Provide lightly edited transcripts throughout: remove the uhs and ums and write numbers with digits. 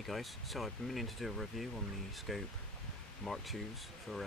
Hey guys, so I've been meaning to do a review on the Scope Mark IIs for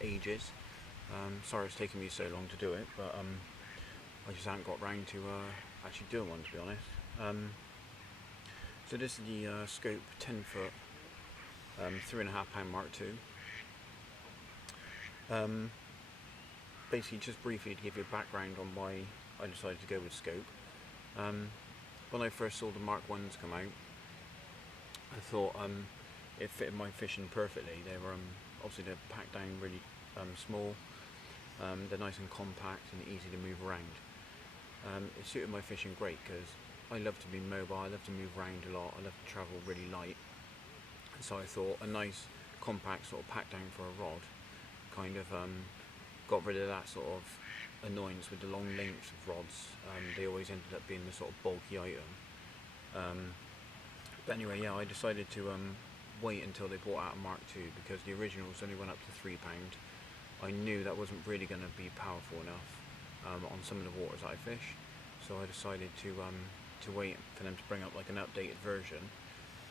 ages. Sorry it's taken me so long to do it, but I just haven't got round to actually doing one, to be honest. So this is the Scope 10 foot 3.5 pound Mark II. Basically, just briefly to give you a background on why I decided to go with Scope. When I first saw the Mark 1s come out, I thought it fitted my fishing perfectly. They were obviously they're packed down really small. They're nice and compact and easy to move around. It suited my fishing great because I love to be mobile. I love to move around a lot. I love to travel really light. And so I thought a nice compact sort of pack down for a rod kind of got rid of that sort of annoyance with the long lengths of rods. They always ended up being the sort of bulky item. But anyway, yeah, I decided to wait until they brought out a Mark II because the originals only went up to £3. I knew that wasn't really going to be powerful enough on some of the waters that I fish, so I decided to wait for them to bring up like an updated version,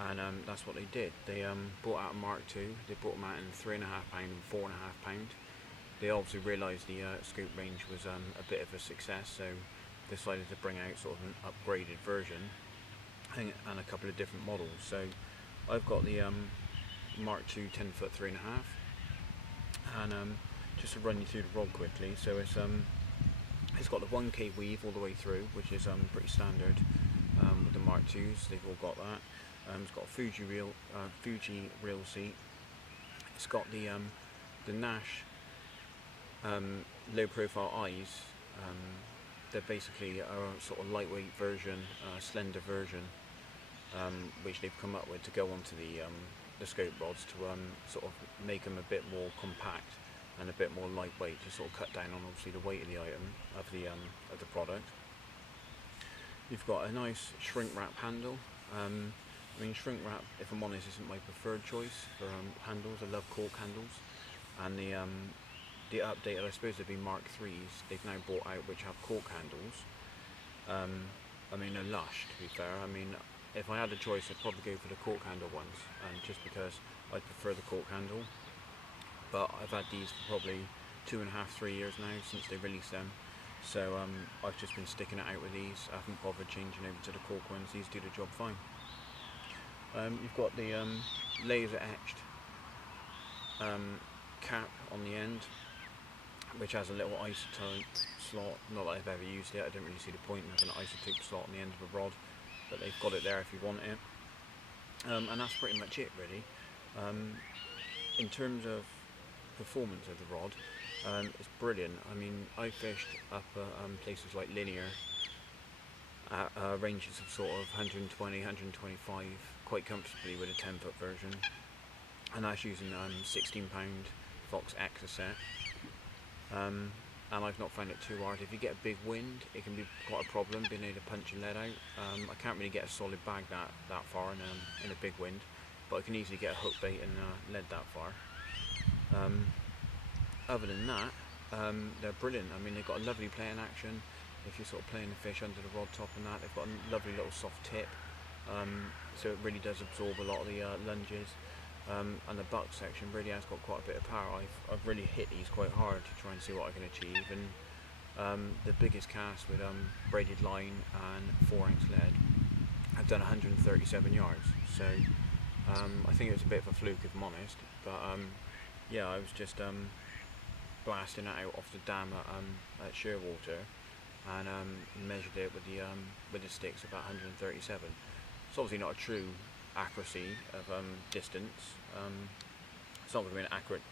and that's what they did. They brought out a Mark II. They brought them out in £3.5 and £4.5. They obviously realised the scope range was a bit of a success, so decided to bring out sort of an upgraded version and a couple of different models. So I've got the Mark II 10 foot 3.5, and just to run you through the rod quickly. So it's got the 1K weave all the way through, which is pretty standard with the Mark IIs. They've all got that. It's got a Fuji reel seat. It's got the Nash low profile eyes. They're basically a sort of lightweight version, slender version, which they've come up with to go onto the scope rods to sort of make them a bit more compact and a bit more lightweight, to sort of cut down on obviously the weight of the item of the product. You've got a nice shrink wrap handle. I mean, shrink wrap, if I'm honest, isn't my preferred choice for handles. I love cork handles, and the updated, I suppose they'd be Mark IIIs, they've now brought out which have cork handles. I mean, they're lush, to be fair. I mean, if I had a choice, I'd probably go for the cork handle ones, and just because I prefer the cork handle. But I've had these for probably 2.5, 3 years now since they released them. So I've just been sticking it out with these. I haven't bothered changing over to the cork ones. These do the job fine. You've got the laser etched cap on the end, which has a little isotope slot. Not that I've ever used it. I don't really see the point in having an isotope slot on the end of a rod, but they've got it there if you want it. And that's pretty much it, really. In terms of performance of the rod, it's brilliant. I mean, I fished up at places like Linear at ranges of sort of 120, 125 quite comfortably with a 10 foot version, and that's using £16 Fox X set. And I've not found it too hard. If you get a big wind, it can be quite a problem being able to punch a lead out. I can't really get a solid bag that far in a big wind, but I can easily get a hook bait and lead that far. Other than that, they're brilliant. I mean, they've got a lovely playing action. If you're sort of playing the fish under the rod top and that, they've got a lovely little soft tip, so it really does absorb a lot of the lunges. And the buck section really has got quite a bit of power. I've really hit these quite hard to try and see what I can achieve, and the biggest cast with braided line and 4-ounce lead, I've done 137 yards, so I think it was a bit of a fluke if I'm honest, but yeah, I was just blasting it out off the dam at Shearwater, and measured it with the sticks about 137. It's obviously not a true accuracy of distance. It's not going to be an accurate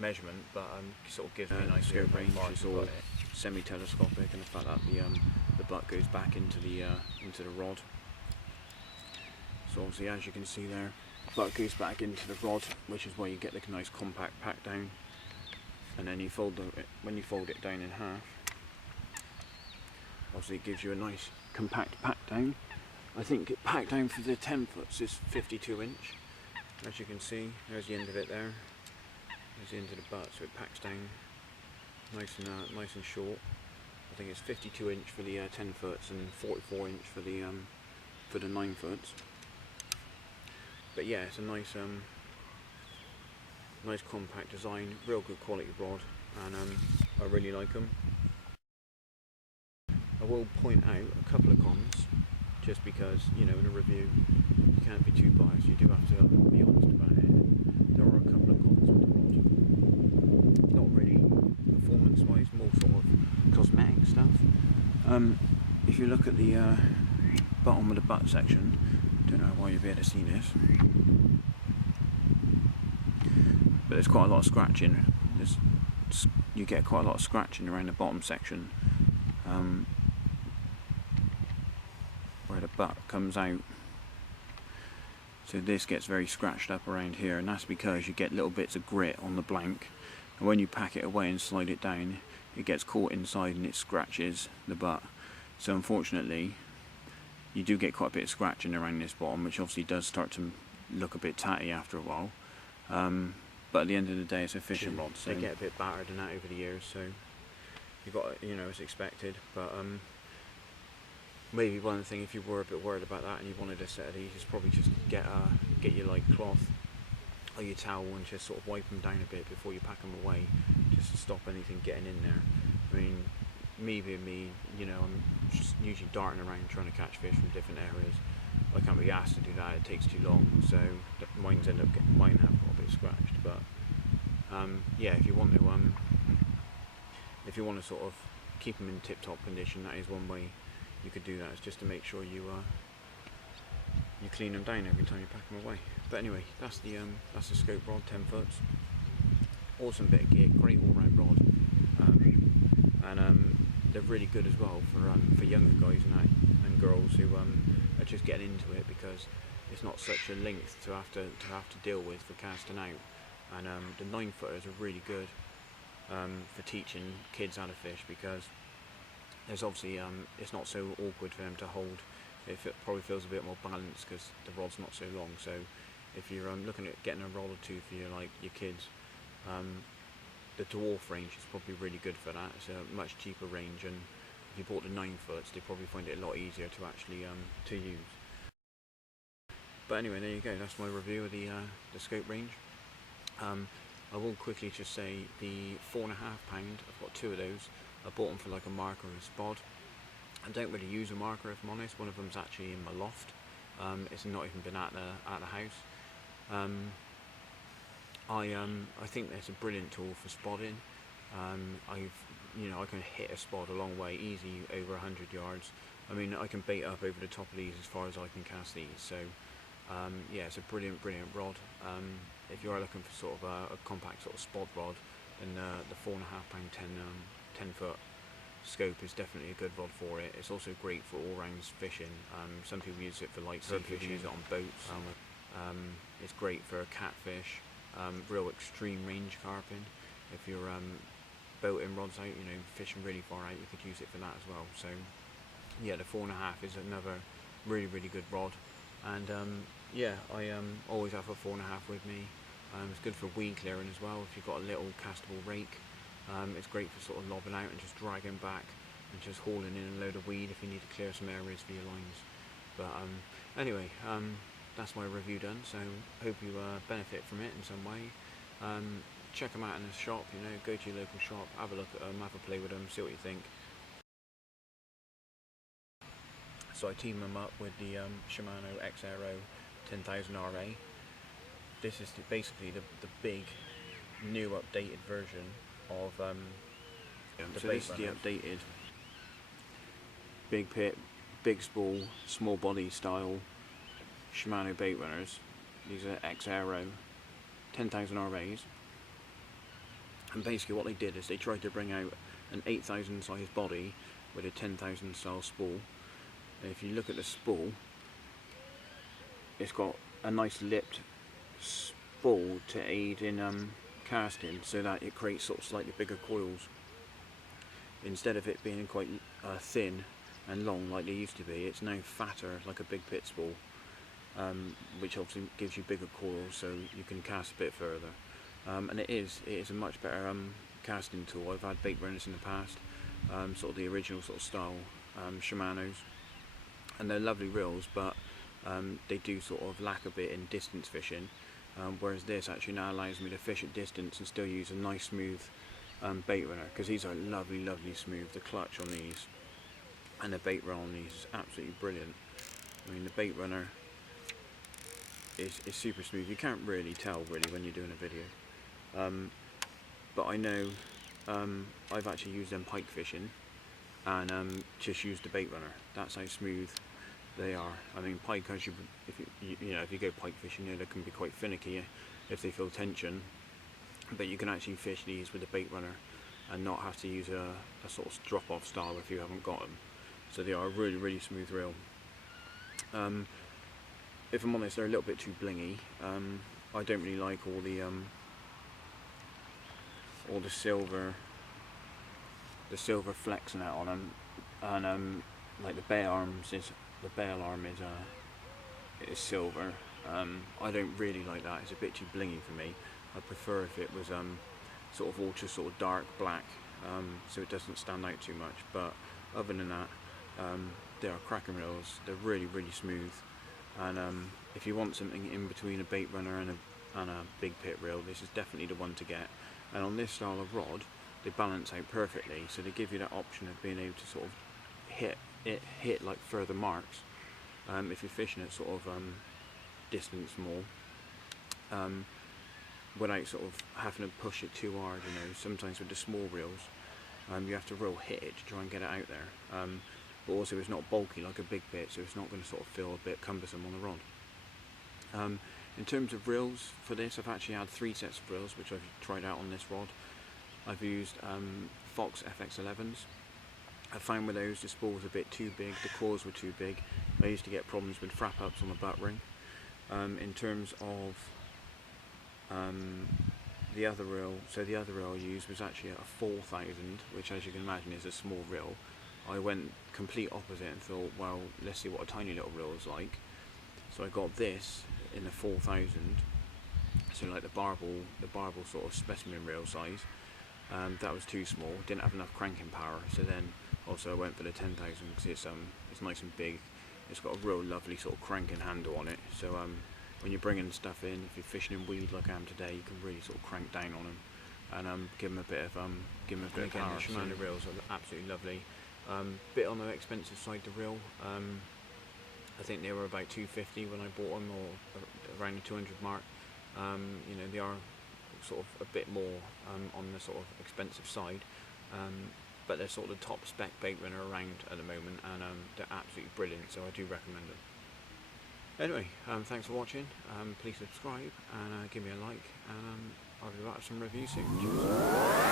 measurement, but it sort of gives me a nice scope range. It's all semi-telescopic, and the fact that the butt goes back into the rod. So obviously, as you can see there, the butt goes back into the rod, which is where you get the nice compact pack down. And then you when you fold it down in half, obviously it gives you a nice compact pack down. I think pack down for the 10 foots is 52 inch. As you can see, there's the end of it there. There's the end of the butt, so it packs down nice and short. I think it's 52 inch for the 10 foots and 44 inch for the 9 foots. but yeah, it's a nice nice compact design, real good quality rod, and I really like them. I will point out a couple of cons, just because, you know, in a review you can't be too biased, you do have to be honest about it. There are a couple of cons with the rod, not really performance wise, more sort of cosmetic stuff. If you look at the bottom of the butt section, don't know why you'll be able to see this, but there's quite a lot of scratching. You get quite a lot of scratching around the bottom section, where the butt comes out. So this gets very scratched up around here, and that's because you get little bits of grit on the blank, and when you pack it away and slide it down, it gets caught inside and it scratches the butt. So unfortunately you do get quite a bit of scratching around this bottom, which obviously does start to look a bit tatty after a while. But at the end of the day, it's a fishing rod, so they get a bit battered and that over the years, so you got, you know, it's expected. But maybe one thing, if you were a bit worried about that and you wanted a set of these, is probably just get your like cloth or your towel and just sort of wipe them down a bit before you pack them away, just to stop anything getting in there. I mean, me being me, you know, I'm just usually darting around trying to catch fish from different areas. I can't be asked to do that, it takes too long, so mine have got a bit scratched. But yeah, if you want to sort of keep them in tip-top condition, that is one way you could do that, is just to make sure you clean them down every time you pack them away. But anyway, that's the scope rod, 10 foots. Awesome bit of gear, great all-round rod, and they're really good as well for younger guys and girls who are just getting into it, because it's not such a length to have to deal with for casting out. And the 9-footers are really good for teaching kids how to fish, because there's obviously it's not so awkward for them to hold. It probably feels a bit more balanced because the rod's not so long. So if you're looking at getting a rod or two for your kids, the dwarf range is probably really good for that. It's a much cheaper range, and if you bought the 9-foots, they probably find it a lot easier to actually to use. But anyway, there you go. That's my review of the scope range. I will quickly just say the 4.5 pound. I've got 2 of those. I bought them for like a marker and a spod. I don't really use a marker, if I'm honest. One of them's actually in my loft. It's not even been at the house. I think that's a brilliant tool for spodding. I can hit a spod a long way, easy over 100 yards. I mean, I can bait up over the top of these as far as I can cast these. So yeah, it's a brilliant rod. If you are looking for sort of a compact sort of spod rod, then the 4.5 pound 10 foot scope is definitely a good rod for it. It's also great for all rounds fishing. Some people use it for light sea fishing, use it on boats. It's great for catfish, real extreme range carping. If you're boating rods out, fishing really far out, you could use it for that as well. So yeah, the 4.5 is another really good rod. And yeah, I always have a 4.5 with me. It's good for weed clearing as well. If you've got a little castable rake, it's great for sort of lobbing out and just dragging back and just hauling in a load of weed if you need to clear some areas for your lines. But anyway, that's my review done, so hope you benefit from it in some way. Check them out in the shop, go to your local shop, have a look at them, have a play with them, see what you think. So I teamed them up with the Shimano X-Aero 10K RA. This is basically the big, new updated version of so this is the updated big pit, big spool, small body style Shimano Baitrunners. These are X-Aero 10,000 RAs. And basically what they did is they tried to bring out an 8,000 size body with a 10,000 style spool. And if you look at the spool, it's got a nice lipped spool to aid in casting, so that it creates sort of slightly bigger coils. Instead of it being quite thin and long like they used to be, it's now fatter like a big pit spool, which obviously gives you bigger coils so you can cast a bit further. And it is a much better casting tool. I've had Baitrunners in the past, sort of the original sort of style Shimanos, and they're lovely reels, but they do sort of lack a bit in distance fishing, whereas this actually now allows me to fish at distance and still use a nice smooth bait runner, because these are lovely smooth. The clutch on these and the bait run on these is absolutely brilliant. I mean, the bait runner is super smooth. You can't really tell really when you're doing a video, but I know I've actually used them pike fishing and just used the bait runner. That's how smooth they are. I mean, pike, as you go pike fishing, they can be quite finicky if they feel tension, but you can actually fish these with a bait runner and not have to use a sort of drop-off style if you haven't got them. So they are a really smooth reel. If I'm honest, they're a little bit too blingy. I don't really like all the silver flecks and that on them, and like the bail arm is silver. I don't really like that. It's a bit too blingy for me. I prefer if it was sort of all just sort of dark black, so it doesn't stand out too much. But other than that, they are cracking reels. They're really smooth, and if you want something in between a bait runner and a big pit reel, this is definitely the one to get. And on this style of rod, they balance out perfectly, so they give you that option of being able to sort of hit like further marks if you're fishing at sort of distance more, without sort of having to push it too hard. You know, sometimes with the small reels, you have to real hit it to try and get it out there. But also it's not bulky like a big bit, so it's not going to sort of feel a bit cumbersome on the rod. In terms of reels for this, I've actually had 3 sets of reels which I've tried out on this rod. I've used Fox FX11s. I found with those the spool was a bit too big, the claws were too big. I used to get problems with frap ups on the butt ring. In terms of the other reel, so the other reel I used was actually a 4000, which as you can imagine is a small reel. I went complete opposite and thought, well, let's see what a tiny little reel is like. So I got this in the 4000, so like the barbel sort of specimen reel size. That was too small, didn't have enough cranking power, so then also I went for the 10,000 because it's nice and big. It's got a real lovely sort of cranking handle on it, so when you're bringing stuff in, if you're fishing in weed like I am today, you can really sort of crank down on them and give them a bit of power. The Shimano reels are absolutely lovely. Bit on the expensive side to reel. I think they were about $250 when I bought them, or around the 200 mark. You know, they are sort of a bit more on the sort of expensive side, but they're sort of the top spec bait runner around at the moment, and they're absolutely brilliant, so I do recommend them. Anyway, thanks for watching. Please subscribe and give me a like, and I'll be back with some reviews soon. Cheers.